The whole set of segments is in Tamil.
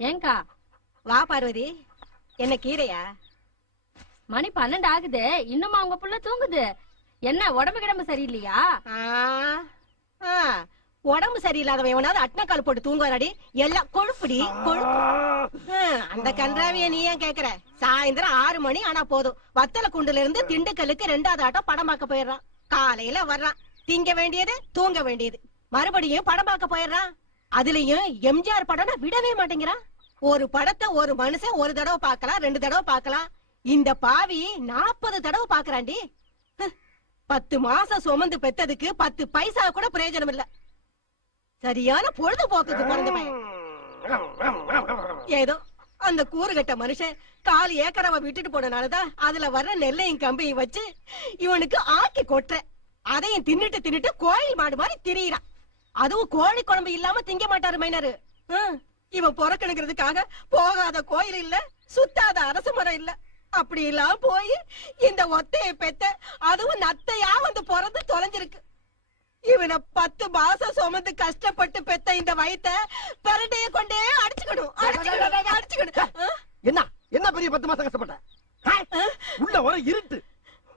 ஏங்கா வா பார்வதி. என்ன கீரையா? மணி 12 ஆகுது, இன்னுமா உங்க புள்ள தூங்குது? என்ன உடம்பு கிடம்பு சரியில்லையா? உடம்பு சரியில்லாதவன் எவனாவது அட்னக்கால் போட்டு தூங்குவாராடி? எல்லாம் கொழுப்புடி கொழுப்பு. அந்த கன்றாவிய நீ ஏன் கேக்குற? சாயந்தரம் 6 மணி ஆனா போதும், வத்தல குண்டுல இருந்து திண்டுக்கல்லுக்கு 2வது ஆட்டம் படம் பார்க்க போயிடுறான். காலையில வர்றான், திங்க வேண்டியது தூங்க வேண்டியது, மறுபடியும் படம் பார்க்க போயிடுறான். அதுலயும் எம்ஜிஆர் படம்னா விடவே மாட்டேங்கிறான். ஒரு படத்தை ஒரு மனுஷன் ஒரு தடவை பார்க்கலாம், 2 தடவை பார்க்கலாம். இந்த பாவி 40 தடவை பாக்குறாண்டி. 10 மாசம் சுமந்து பெத்ததுக்கு 10 பைசா கூட பிரயோஜனம் இல்ல. சரியான பொழுதுபோக்குக்கு பிறந்தவன். ஏதோ அந்த கூறுகட்ட மனுஷன் 4 ஏக்கரவை விட்டுட்டு போனனாலதான் அதுல வர்ற நெல்லையும் கம்பியும் வச்சு இவனுக்கு ஆக்கி கொட்டுற. அதையும் தின்னுட்டு கோயில் மாடு மாதிரி திரியிறான். அதுவும் கோழி குழம்பு இல்லாம திங்க மாட்டாரு மைனரு. இவன் பொறக்கணுங்கிறதுக்காக போகாத கோயில் இல்ல, சுத்தாத அரசு மரம் இல்ல. அப்படி எல்லாம் போய் இந்த ஒத்தையை பெத்த, அதுவும் நத்தையா வந்து பிறந்து தொலைஞ்சிருக்கு. இவனை 10 மாசம் சுமந்து கஷ்டப்பட்டு பெத்த இந்த வயித்தை பெரண்டைய கொண்டே அடிச்சுக்கணும். என்ன என்ன பெரிய 10 மாசம் கஷ்டப்பட்ட? உள்ள ஒரு இருட்டு,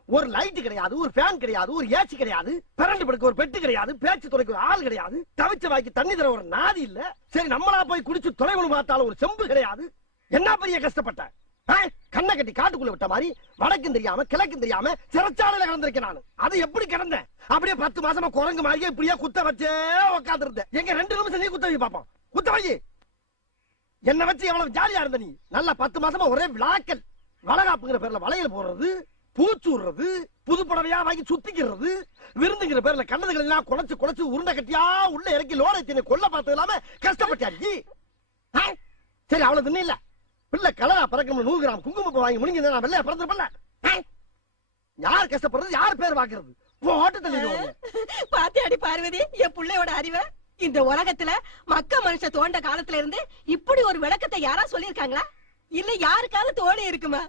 ஒரு லைட் கிடையாது, ஒரு ஃபேன் கிடையாது, ஒரு ஏசி கிடையாது, கரண்ட் படுக்க ஒரு பெட்டு கிடையாது, பேச்சு துறைக்கு ஒரு ஆள் கிடையாது, தவிச்ச வாய்க்கு தண்ணி தர ஒரு நாதி இல்ல. சரி நம்மளா போய் குடிச்சு தொலைவனு பார்த்தாலும் ஒரு செம்பு கிடையாது. என்ன பெரிய கஷ்டப்பட்ட? கண்ணை கட்டி காட்டுக்குள்ள விட்ட மாதிரி வடக்கும் தெரியாம கிழக்கும் தெரியாம சிறைச்சாலையில கிடந்திருக்கேன் நானு. அது எப்படி கிடந்தேன்? அப்படியே 10 மாசமா குரங்கு மாதிரியே இப்படியே குத்த வச்சே உட்கார்ந்து இருந்தேன். எங்க 2 நிமிஷம் நீ குத்த வை பாப்போம். குத்த வை. என்ன வச்சு எவ்வளவு ஜாலியா இருந்த நீ? நல்லா 10 மாசமா ஒரே விளாக்கல். வளகாப்புங்கிற பேர்ல வளையல் போடுறது, பூச்சூடுறது, புது புடவையா வாங்கி சுத்திக்கிறது, விருந்துங்கிற பேர்ல கண்ணதுகள் எல்லாம் குழைச்சு உருண்டை கட்டியா உள்ள இறக்கி லோனை தின்னு கொல்ல பார்த்தது இல்லாம கஷ்டப்பட்டாரு. சரி அவ்வளவு தின்ன இல்ல, பிள்ளை கலரா பறக்கணும் 100 கிராம் குங்குமப்பூ வாங்கி முடிஞ்சு நான் வெள்ளையா பிறந்திருப்பல. யார் கஷ்டப்படுறது, யார் பேர் பாக்குறது? பாத்தியாடி பார்வதி என் பிள்ளையோட அறிவை? இந்த உலகத்துல மக்க மனுஷ தோண்ட காலத்துல இருந்து இப்படி ஒரு விளக்கத்தை யாரா சொல்லிருக்காங்களா? இல்ல யாருக்காவது தோணி இருக்குமா?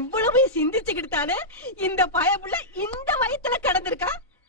இவ்வளவு சிந்திச்சுக்கிட்டு தானே இந்த பயப்புள்ள இந்த வயத்துல கடந்திருக்கா.